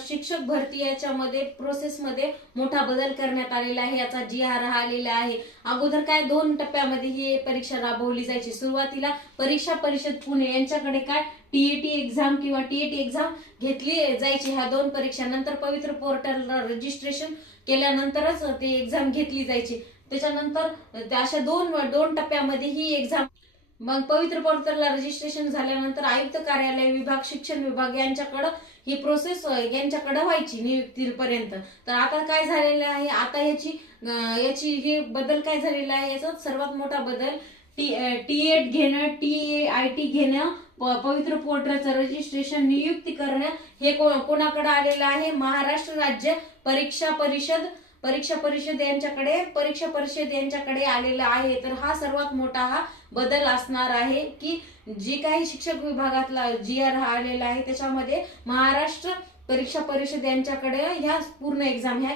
शिक्षक भरती याच्यामध्ये प्रोसेसमध्ये मोठा बदल करण्यात आलेला आहे। याचा GR आलेला आहे। अगोदर काय 2 टप्प्यामध्ये ही परीक्षा राबवली जायची। सुरुवातीला परीक्षा परिषद पुणे यांच्याकडे काय TET एक्झाम किंवा TET एक्झाम घेतली जायची। ह्या 2 परीक्षा नंतर पवित्र पोर्टलला रजिस्ट्रेशन केल्यानंतरच ते एक्झाम घेतली जायची। त्याच्यानंतर अशा 2 टप्प्यामध्ये ही एक्झाम मग पवित्र पोर्टलला रजिस्ट्रेशन झाल्यानंतर आयुक्त कार्यालय विभाग शिक्षण विभाग यांच्याकडे ही प्रोसेस यांच्याकडे व्हायची नियुक्तीपर्यंत। तर आता काय झालेलं आहे, आता याची हे बदल काय झालेला आहे, याचा सर्वात मोठा बदल TET घेणं, TIT घेणं, पवित्र पोर्टलचं रजिस्ट्रेशन नियुक्ती करणं हे कोणाकडे आलेलं आहे, महाराष्ट्र राज्य परीक्षा परिषद यांच्याकडे आलेला आहे। तर हा सर्वात मोठा हा बदल असणार आहे की जी काही शिक्षक विभागातला GR आलेला आहे त्याच्यामध्ये महाराष्ट्र परीक्षा परिषद यांच्याकडे ह्या पूर्ण एक्झाम ह्या